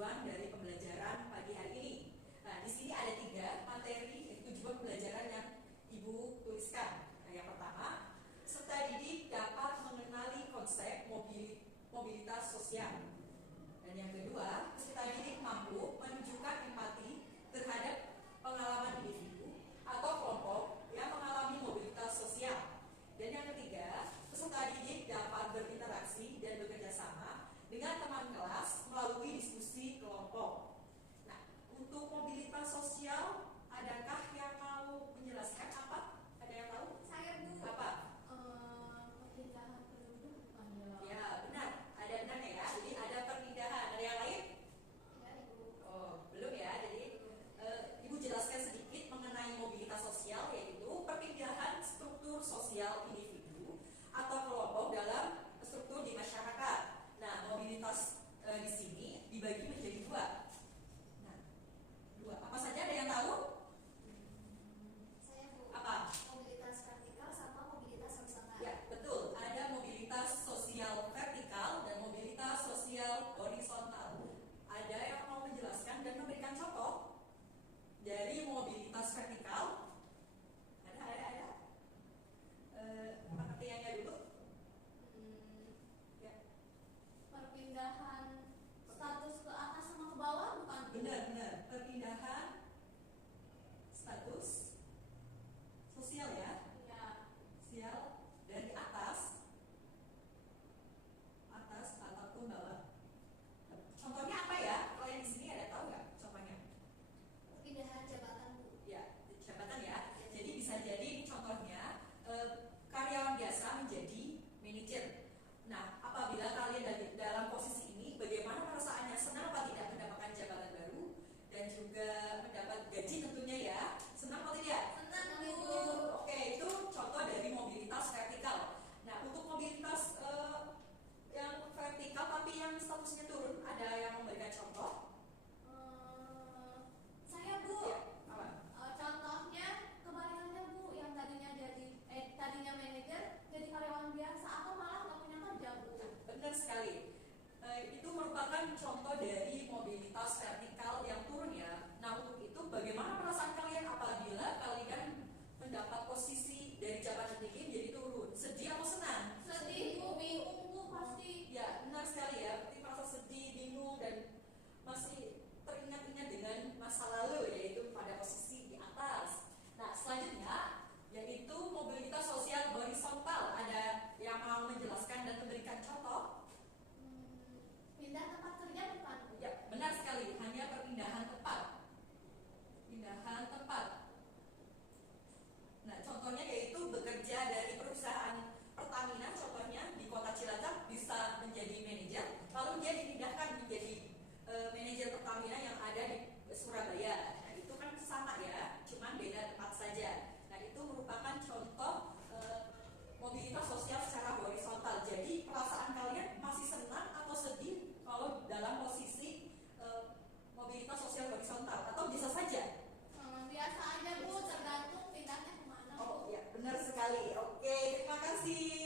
tujuan dari pembelajaran pagi hari ini. Nah, di sini ada 3 materi tujuan pembelajaran yang Ibu tuliskan. Nah, yang pertama, peserta didik dapat mengenali konsep mobilitas sosial. Dan yang kedua, peserta didik mampu menunjukkan empati terhadap pengalaman individu atau kelompok yang mengalami mobilitas sosial. Dan yang ketiga, peserta didik dapat berinteraksi dan bekerja sama dengan teman kelas melalui diskusi kelompok. Nah, untuk mobilitas sosial, adakah yang mau menjelaskan apa? Ada yang tahu? Saya, Bu. Apa? Perpindahan penduduk. Ya, benar. Ada benarnya ya. Jadi ada perpindahan. Ada yang lain? Ya, Ibu. Oh, belum ya. Jadi Ibu jelaskan sedikit mengenai mobilitas sosial, yaitu perpindahan struktur sosial individu atau kelompok dalam struktur di masyarakat. Nah, mobilitas di sini dibagi menjadi 2. Nah, 2. Apa saja, ada yang tahu? Saya, Bu. Apa? Mobilitas vertikal sama mobilitas horizontal. Ya, betul. Ada mobilitas sosial vertikal dan mobilitas sosial horizontal. Ada yang mau menjelaskan dan memberikan contoh dari mobilitas vertikal? Ada. Pengertiannya dulu. Ya. Perpindahan status ke atas sama ke bawah, bukan? Benar. Perpindahan status sosial ya. Ya. Sosial dari atas ataupun bawah. Contohnya apa ya? Kalau yang di sini ada tahu nggak contohnya? Perpindahan jabatan, Bu. Ya, jabatan ya. Jadi bisa jadi ini contohnya karyawan biasa menjadi manajer. Nah, apabila kalian dalam posisi ini, bagaimana perasaannya? Senang apa tidak mendapatkan jabatan baru dan juga mendapat gaji tentunya ya? Senang atau tidak? Senang, Bu. Oke, itu contoh dari mobilitas vertikal. Nah, untuk mobilitas yang vertikal tapi yang statusnya turun, ada yang memberikan contoh? Saya, Bu. Ya, apa? Contohnya kebalikannya, Bu, yang tadinya manajer jadi karyawan biasa atau malah nggak punya kerja, Bu. Benar sekali. Itu merupakan contoh dari mobilitas vertikal yang turun ya. Nah, untuk itu bagaimana perasaan kalian apabila kalian mendapat posisi dari jabatan tinggi menjadi turun? Sedih atau senang? Sedih, Bu. Bingung, Bu, pasti. Ya, benar sekali ya. Berarti merasa sedih, bingung, dan masih teringat-ingat dengan masa lalu, yaitu pada posisi di atas. Nah, selanjutnya yaitu mobilitas sosial horizontal. Ada yang mau menjelaskan dan memberikan contoh? Pindah tempat kerja, bukan, Bu? Ya, benar sekali. Hanya perpindahan tempat. Pindahan tempat. Nah, contohnya yaitu bekerja dari perusahaan Pertamina, contohnya di kota Cilacap bisa menjadi manajer, lalu dia dipindahkan menjadi manajer Pertamina yang ada di Surabaya. Nah, itu kan sama ya, cuman beda tempat saja. Nah, itu merupakan contoh mobilitas sosial secara horizontal. Jadi perasaan kalian masih senang atau sedih kalau dalam posisi mobilitas sosial horizontal, atau bisa saja? Biasa aja, Bu, tergantung pindahnya kemana. Oh ya, benar sekali. Oke, terima kasih.